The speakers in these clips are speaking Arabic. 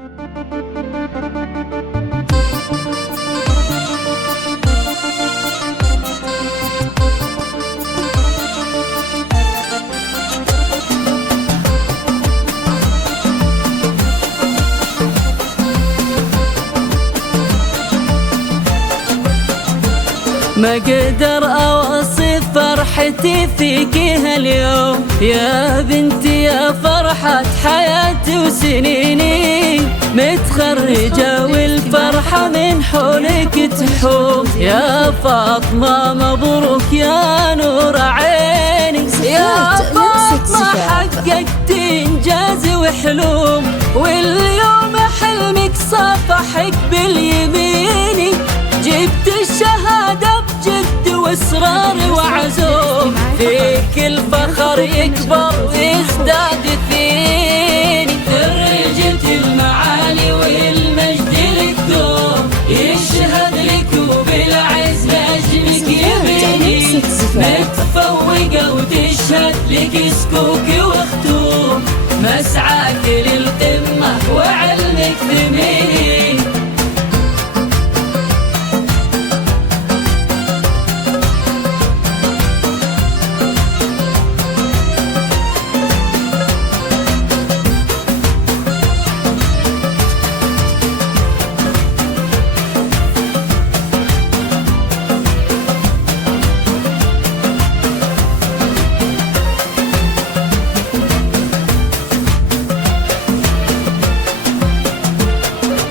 ما قدر أوصف فرحتي فيك هاليوم يا بنتي، يا فرحة حياتي وسنيني، متخرجة والفرحة من حولك تحوم. يا فاطمة مبروك يا نور عيني، يا فاطمة حققت إنجاز وحلوم، واليوم حلمك صافحك باليمين، جبت الشهادة بجد واصرار وعزوم، فيك الفخر يكبر ويزداد فيني، درجة المعالي والمجد لك دوم، يشهد لك وبالعز نجمك يميني، متفوقة وتشهد لك سكوك وختوم، مسعاك للقمة وعلمك ثميني.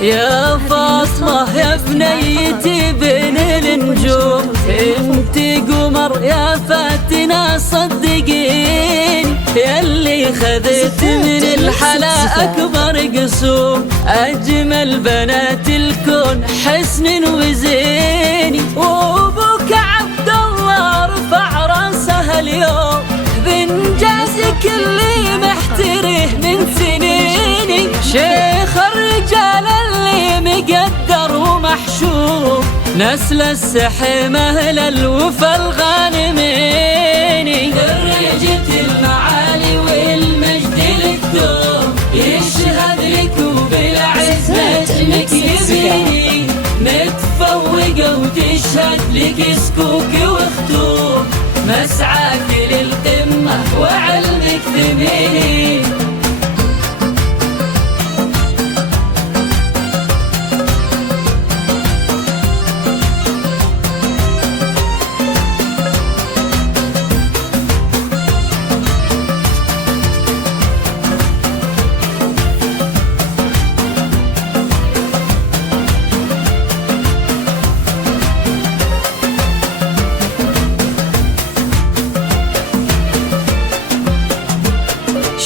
يا فاطمة يا بنيتي بين النجوم، انتي قمر يا فاتنة صدقين، ياللي خذت من الحلا أكبر قسوم، أجمل بنات الكون حسن وزين، وأبوك عبد الله رفع راسها اليوم بإنجازك اللي محتريه من سنيني، شيخ الرجال اللي مقدر ومحشوم، نسل السحيم أهل الوفا الغانمين، درجة المعالي والمجد لك دوم، يشهد لك وبالعز نجمك يبيني، متفوقة وتشهد لك سكوك وختوم، مسعاك للقمة وعلمك ثميني.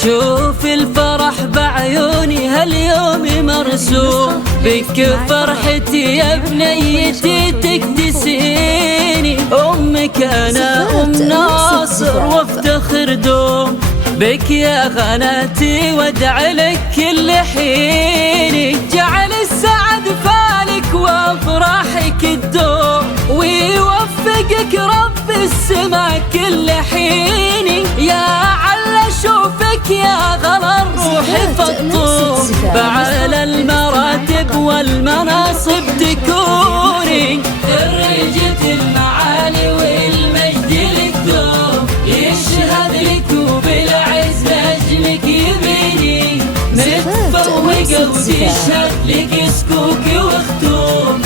شوف الفرح بعيوني هاليوم مرسوم، بك فرحتي يا بنيتي تكتسيني، أمك أنا أم ناصر وافتخر دوم، بك يا غناتي وادعي لك كل حيني، جعل السعد فالك وافراحك الدوم، ويوفقك رب السما كل حيني، يا عل اشوفك يا غلا الروح فطوم، بعلى المراتب والمناصب تكوني، درجة المعالي والمجد لك دوم، يشهد لك وبالعز نجمك يبيني، متفوقة وتشهد لك سكوك وختوم،